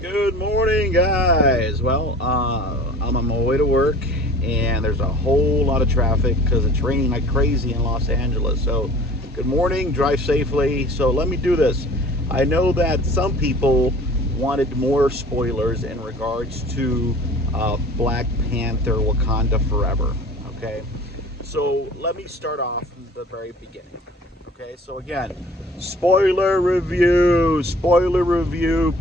Good morning, guys. Well, I'm on my way to work, and there's a whole lot of traffic because it's raining like crazy in Los Angeles. So, good morning, drive safely. So, let me do this. I know that some people wanted more spoilers in regards to Black Panther Wakanda Forever. Okay, so let me start off from the very beginning. Okay, so again, spoiler review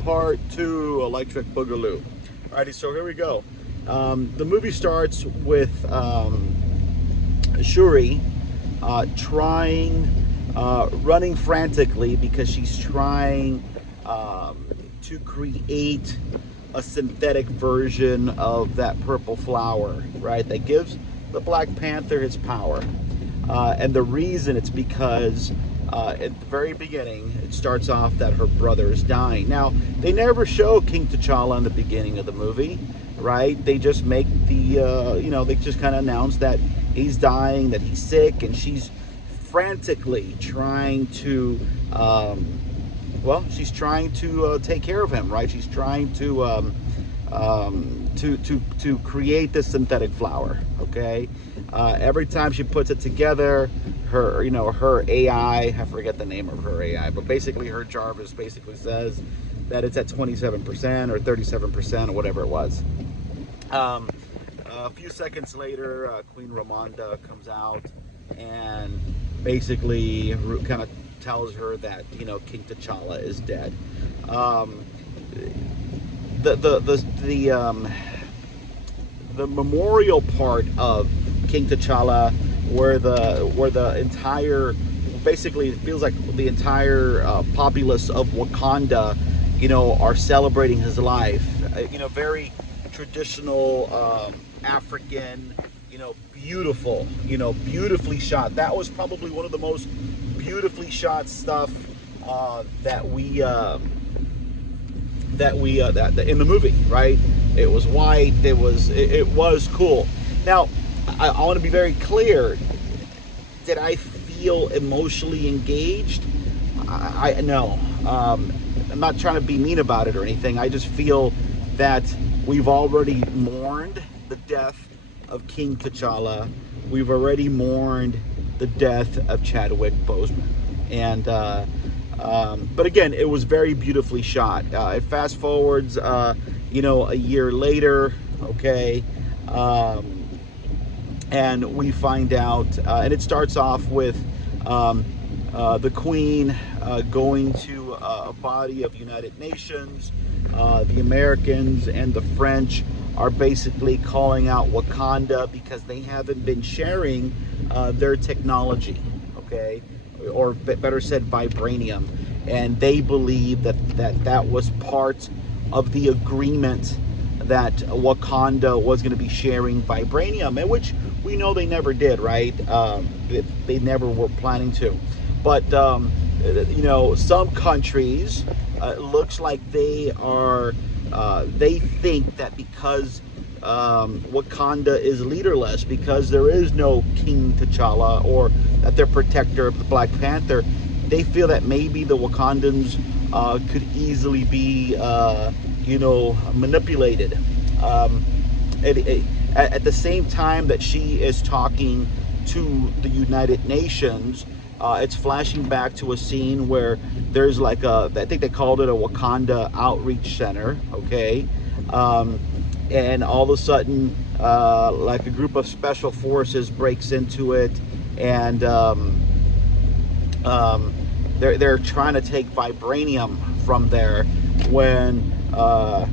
part two, Electric Boogaloo. Alrighty, so here we go. The movie starts with Shuri running frantically because she's trying to create a synthetic version of that purple flower, right? That gives the Black Panther his power. And the reason it's because at the very beginning, it starts off that her brother is dying. Now, they never show King T'Challa in the beginning of the movie, right? They just make they just kind of announce that he's dying, that he's sick, and she's frantically trying to, she's trying to take care of him, right? She's trying to create this synthetic flower. Okay, every time she puts it together, her AI, I forget the name of her AI, but basically her Jarvis basically says that it's at 27% or 37% or whatever it was. A few seconds later, Queen Ramonda comes out and basically kind of tells her that King T'Challa is dead. Um, the memorial part of King T'Challa, where the entire, basically it feels like the entire populace of Wakanda, are celebrating his life. Very traditional African, beautifully shot. That was probably one of the most beautifully shot stuff that in the movie, right? It was white. It was cool. Now, I want to be very clear. Did I feel emotionally engaged? I no. I'm not trying to be mean about it or anything. I just feel that we've already mourned the death of King T'Challa. We've already mourned the death of Chadwick Boseman, and but again, it was very beautifully shot. It fast forwards, a year later, okay, and we find out, and it starts off with the Queen going to a body of United Nations. The Americans and the French are basically calling out Wakanda because they haven't been sharing their technology, okay, or better said, vibranium, and they believe that was part of the agreement that Wakanda was going to be sharing vibranium, and which we know they never did, right? They never were planning to, but some countries looks like they think that because Wakanda is leaderless, because there is no King T'Challa, or that they're protector of the Black Panther, they feel that maybe the Wakandans could easily be, manipulated. Um, at the same time that she is talking to the United Nations, it's flashing back to a scene where there's like I think they called it a Wakanda Outreach Center, okay? Um, and all of a sudden, like a group of special forces breaks into it, and they're trying to take vibranium from there when the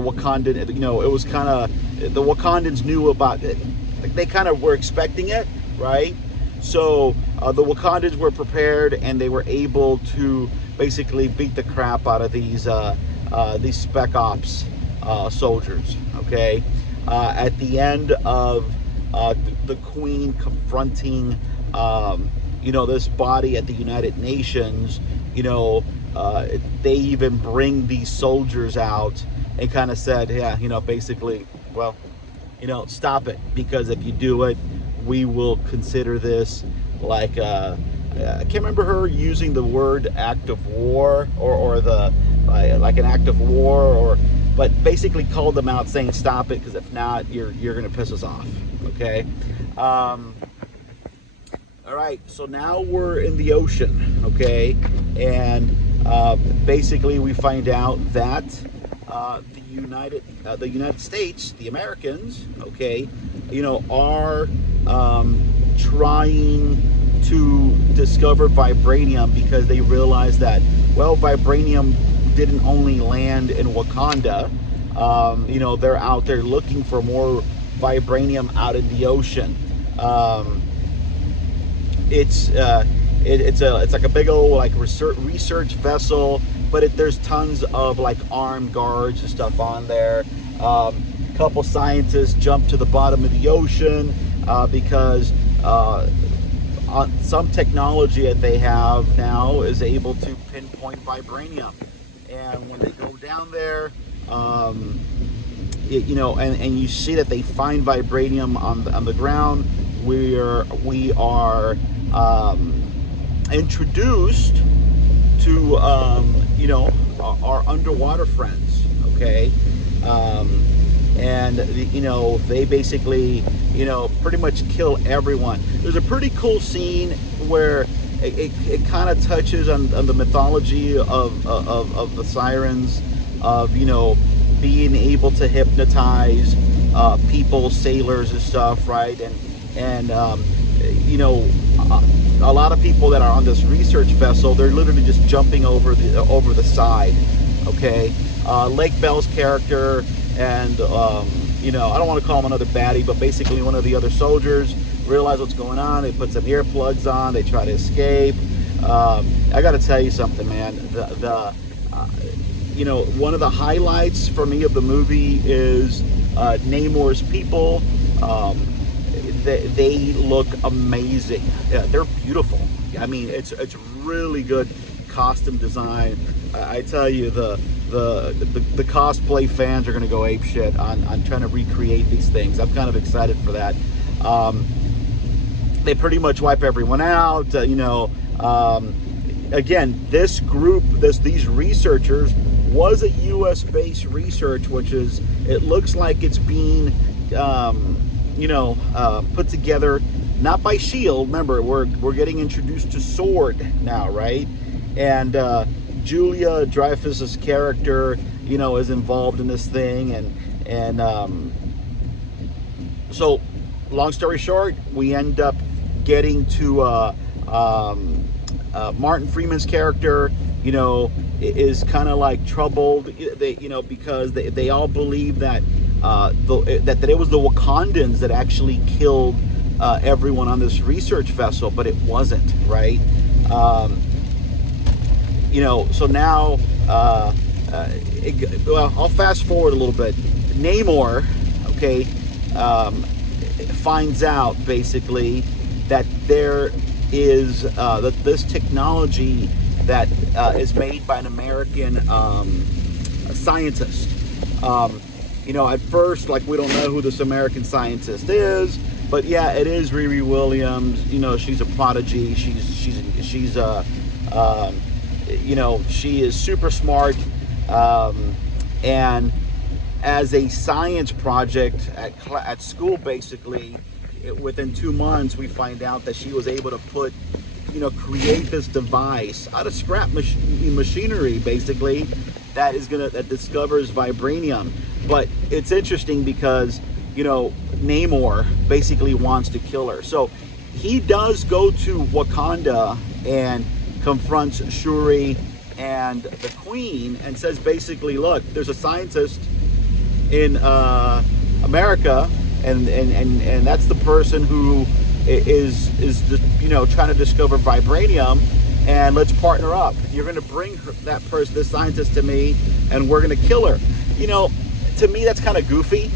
Wakandan, it was kind of, the Wakandans knew about it. They kind of were expecting it, right? So the Wakandans were prepared, and they were able to basically beat the crap out of these spec ops soldiers. Okay, at the end of the Queen confronting this body at the United Nations, you know, they even bring these soldiers out and kind of said, yeah, basically, well, stop it, because if you do it, we will consider this like I can't remember her using the word act of war, or like an act of war, or but basically called them out saying stop it, because if not, you're gonna piss us off. Okay. All right, so now we're in the ocean, okay, and basically we find out that the United States, the Americans, okay, are trying to discover vibranium, because they realize that, well, vibranium didn't only land in Wakanda. They're out there looking for more vibranium out in the ocean. It's like a big old like research vessel, but there's tons of like armed guards and stuff on there. Couple scientists jump to the bottom of the ocean because some technology that they have now is able to pinpoint vibranium, and when they go down there, and you see that they find vibranium on the ground. We are introduced to our underwater friends, okay, and they basically pretty much kill everyone. There's a pretty cool scene where it kind of touches on the mythology of the sirens, of being able to hypnotize people, sailors and stuff, right? And a lot of people that are on this research vessel, they're literally just jumping over the side, okay? Lake Bell's character, and I don't want to call him another baddie, but basically one of the other soldiers realize what's going on. They put some earplugs on, they try to escape. I got to tell you something, man. One of the highlights for me of the movie is Namor's people. They look amazing. Yeah, they're beautiful. I mean, it's really good costume design. I tell you, the cosplay fans are going to go ape shit on trying to recreate these things. I'm kind of excited for that. They pretty much wipe everyone out. Again, this group, these researchers, was a U.S.-based research, which is, it looks like it's being put together not by S.H.I.E.L.D. Remember, we're getting introduced to S.W.O.R.D. now, right? And Julia Dreyfus's character, is involved in this thing, and so, long story short, we end up getting to Martin Freeman's character. Is kind of like troubled, because they all believe that that it was the Wakandans that actually killed everyone on this research vessel, but it wasn't, right? So now, I'll fast forward a little bit. Namor, okay, finds out basically that there is that this technology that is made by an American scientist. At first, like, we don't know who this American scientist is, but yeah, it is Riri Williams. She's a prodigy. She's she is super smart, and as a science project at school, basically, within 2 months, we find out that she was able to create this device out of scrap machinery, basically, that discovers vibranium. But it's interesting because, Namor basically wants to kill her. So he does go to Wakanda and confronts Shuri and the Queen and says basically, look, there's a scientist in America, and that's the person who is trying to discover vibranium, and let's partner up. You're going to bring this scientist to me, and we're going to kill her. To me, that's kind of goofy.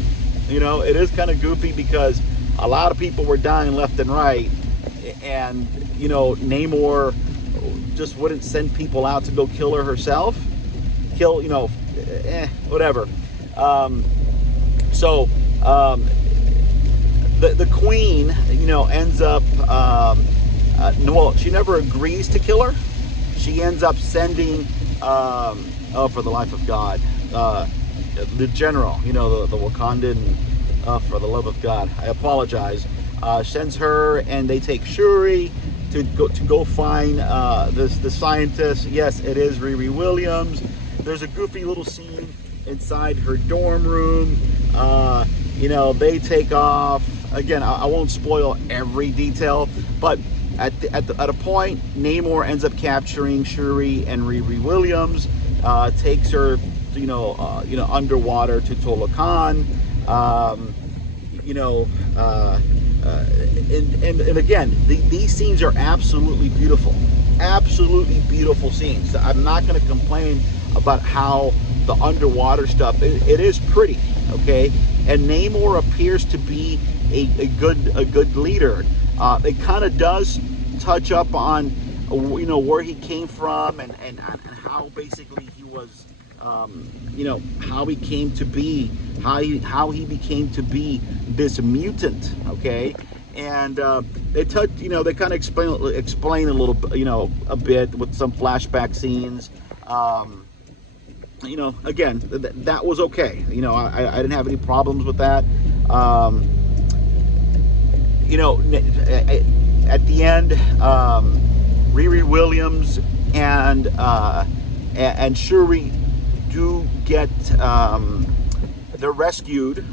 It is kind of goofy because a lot of people were dying left and right, and Namor just wouldn't send people out to go kill her herself. Whatever. The Queen, ends up, she never agrees to kill her. She ends up sending for the life of God. The general, you know, the Wakandan, for the love of God, I apologize, sends her, and they take Shuri to go find the scientist. Yes, it is Riri Williams. There's a goofy little scene inside her dorm room. You know, they take off. Again, I won't spoil every detail, but at a point, Namor ends up capturing Shuri and Riri Williams, takes her, underwater to Tolokan. You know, and again, these scenes are absolutely beautiful scenes. I'm not going to complain about how the underwater stuff. It is pretty, okay. And Namor appears to be a good leader. It kind of does touch up on, where he came from, and how basically he was, how he came to be, how he became to be this mutant, okay. And they touch, they kind of explain a little, a bit with some flashback scenes. Again, that was okay. I didn't have any problems with that. At the end, Riri Williams and Shuri do get, they're rescued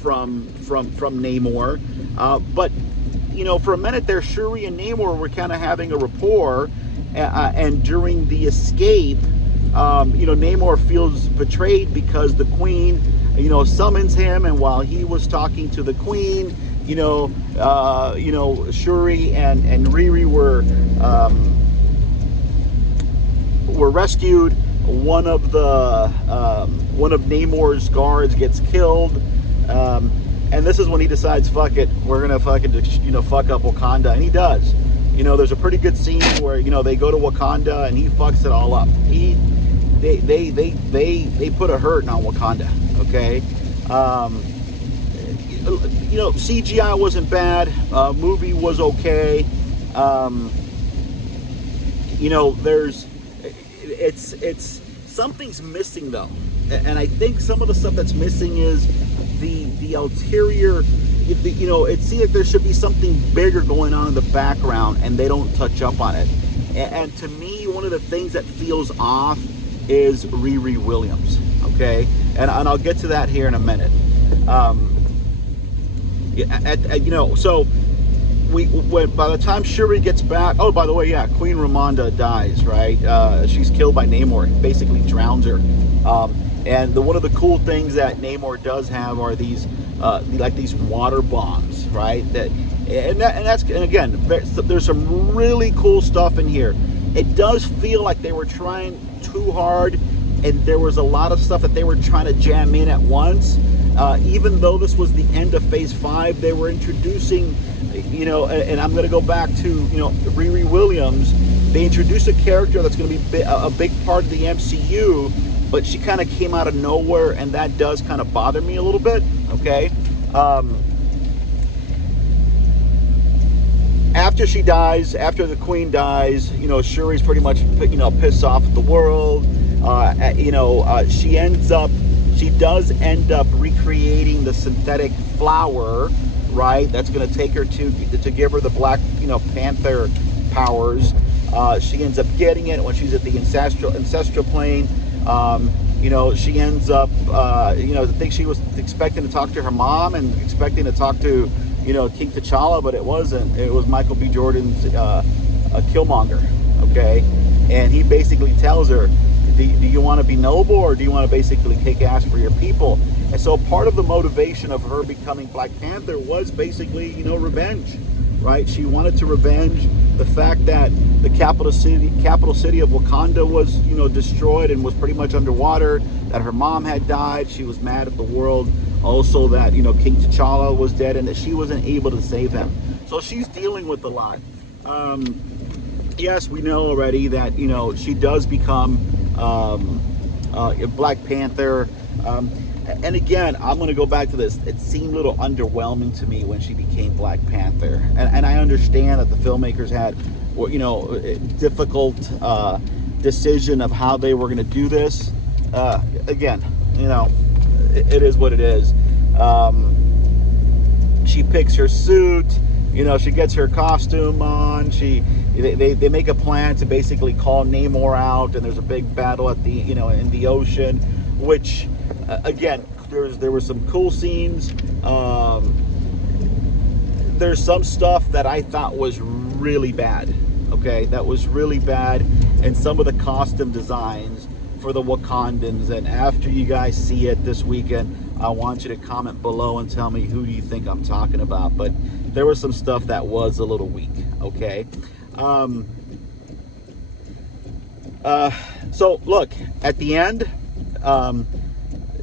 from Namor, but for a minute there, Shuri and Namor were kind of having a rapport, and during the escape, Namor feels betrayed because the Queen, summons him, and while he was talking to the Queen, Shuri and Riri were rescued. One of Namor's guards gets killed, and this is when he decides, fuck it, we're gonna fucking fuck up Wakanda, and he does. There's a pretty good scene where they go to Wakanda and he fucks it all up. They put a hurting on Wakanda, okay. CGI wasn't bad. Movie was okay. It's something's missing though, and I think some of the stuff that's missing is the ulterior. It seems like there should be something bigger going on in the background, and they don't touch up on it. And to me, one of the things that feels off is Riri Williams. Okay, and I'll get to that here in a minute. So when by the time Shuri gets back, oh, by the way, yeah, Queen Ramonda dies, right? She's killed by Namor, basically drowns her. And one of the cool things that Namor does have are these these water bombs, right? And again, there's some really cool stuff in here. It does feel like they were trying too hard, and there was a lot of stuff that they were trying to jam in at once. Even though this was the end of Phase 5, they were introducing, and I'm going to go back to, Riri Williams. They introduced a character that's going to be a big part of the MCU, but she kind of came out of nowhere, and that does kind of bother me a little bit, okay? After she dies, after the Queen dies, Shuri's pretty much, pissed off at the world. She does end up recreating the synthetic flower, right? That's going to take her to give her the Black, Panther powers. She ends up getting it when she's at the ancestral plane. She ends up, I think she was expecting to talk to her mom and expecting to talk to, King T'Challa, but it wasn't. It was Michael B. Jordan's Killmonger, okay? And he basically tells her, do you want to be noble, or do you want to basically kick ass for your people? And so part of the motivation of her becoming Black Panther was basically, revenge, right? She wanted to revenge the fact that the capital city of Wakanda was, destroyed and was pretty much underwater, that her mom had died. She was mad at the world. Also that, King T'Challa was dead and that she wasn't able to save him. So she's dealing with a lot. Yes, we know already that, she does become Black Panther. And again, I'm going to go back to this. It seemed a little underwhelming to me when she became Black Panther. And I understand that the filmmakers had, difficult decision of how they were going to do this. Again, you know, it is what it is. She picks her suit, you know, she gets her costume on, they make a plan to basically call Namor out, and there's a big battle at the, you know, in the ocean, which again, there were some cool scenes. There's some stuff that I thought was really bad, okay, that was really bad, and some of the costume designs for the Wakandans. And after you guys see it this weekend, I want you to comment below and tell me who do you think I'm talking about. But there was some stuff that was a little weak, okay? So look, at the end,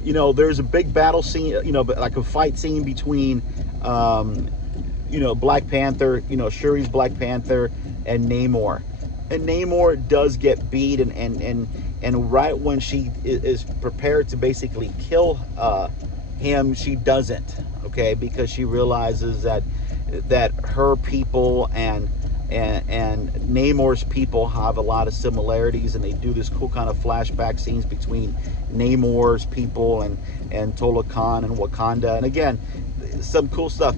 you know, there's a big battle scene, you know, like a fight scene between, you know, Black Panther, you know, Shuri's Black Panther, and Namor. And Namor does get beat, and right when she is prepared to basically kill him, she doesn't, okay, because she realizes that her people and Namor's people have a lot of similarities, and they do this cool kind of flashback scenes between Namor's people and Tolakan and Wakanda, and again, some cool stuff.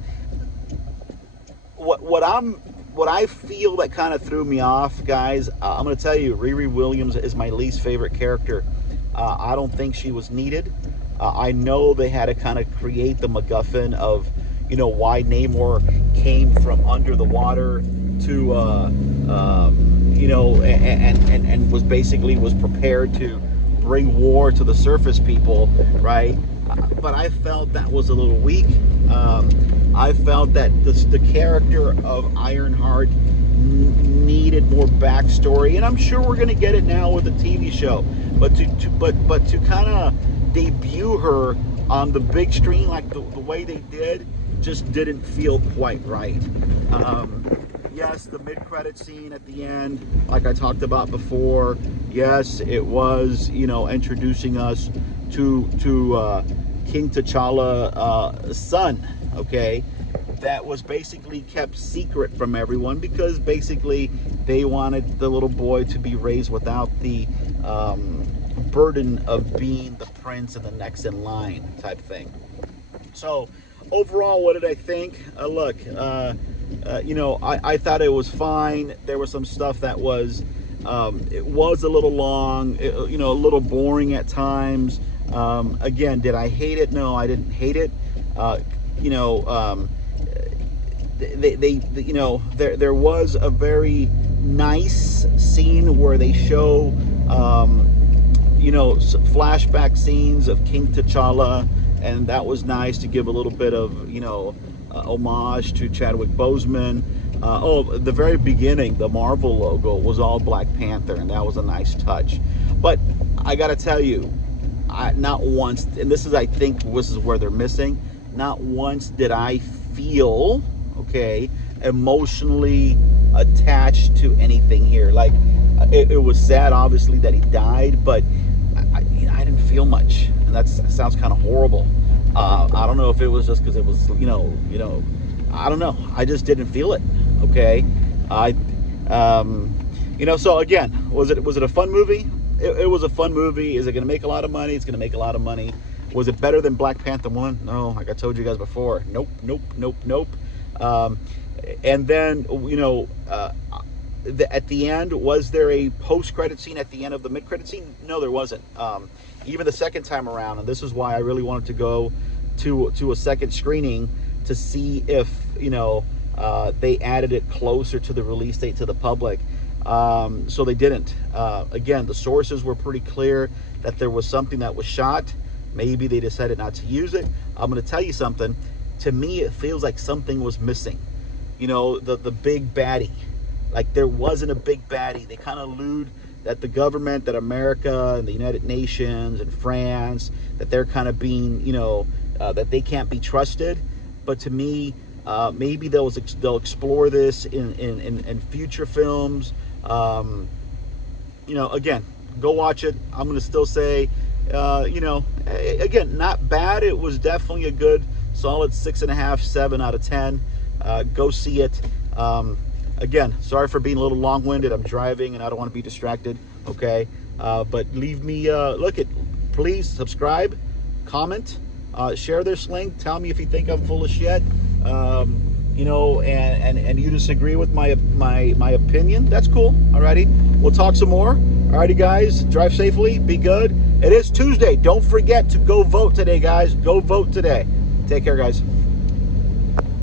What I feel that kind of threw me off, guys, I'm going to tell you, Riri Williams is my least favorite character. I don't think she was needed. I know they had to kind of create the MacGuffin of, you know, why Namor came from under the water to, you know, and was prepared to bring war to the surface people, right? But I felt that was a little weak. I felt that the character of Ironheart needed more backstory, and I'm sure we're going to get it now with the TV show. But to kind of debut her on the big screen like the way they did just didn't feel quite right. Yes, the mid-credit scene at the end, like I talked about before, yes, it was, you know, introducing us to King T'Challa's son, okay, that was basically kept secret from everyone because basically they wanted the little boy to be raised without the burden of being the prince and the next in line type thing. So overall, what did I think? Look, you know, I thought it was fine. There was some stuff that was, it was a little long, you know, a little boring at times. Again, did I hate it? No, I didn't hate it. You know, they you know, there was a very nice scene where they show, you know, flashback scenes of King T'Challa, and that was nice to give a little bit of, you know, homage to Chadwick Boseman. The very beginning, the Marvel logo was all Black Panther, and that was a nice touch. But I gotta tell you, not once, and this is, I think, this is where they're missing, not once did I feel, okay, emotionally attached to anything here. Like, it was sad, obviously, that he died, but I didn't feel much, and that sounds kind of horrible. I don't know if it was just because it was, you know, I don't know. I just didn't feel it. Okay, you know. So again, was it a fun movie? It was a fun movie. Is it going to make a lot of money? It's going to make a lot of money. Was it better than Black Panther 1? No, like I told you guys before. Nope. And then, you know, at the end, was there a post-credit scene at the end of the mid-credit scene? No, there wasn't. Even the second time around, and this is why I really wanted to go to a second screening to see if, you know, they added it closer to the release date to the public. So they didn't. Again, the sources were pretty clear that there was something that was shot. Maybe they decided not to use it. I'm going to tell you something. To me, it feels like something was missing. You know, the big baddie. Like, there wasn't a big baddie. They kind of allude that the government, that America and the United Nations and France, that they're kind of being, you know, that they can't be trusted. But to me, maybe they'll explore this in future films. You know, again, go watch it. I'm going to still say, you know, again, not bad. It was definitely a good, solid 6.5, 7 out of 10. Go see it. Again, sorry for being a little long-winded. I'm driving and I don't want to be distracted. Okay, but leave me please subscribe, comment, share this link. Tell me if you think I'm full of shit. And you disagree with my opinion. That's cool. Alrighty, we'll talk some more. Alrighty, guys, drive safely. Be good. It is Tuesday. Don't forget to go vote today, guys. Go vote today. Take care, guys.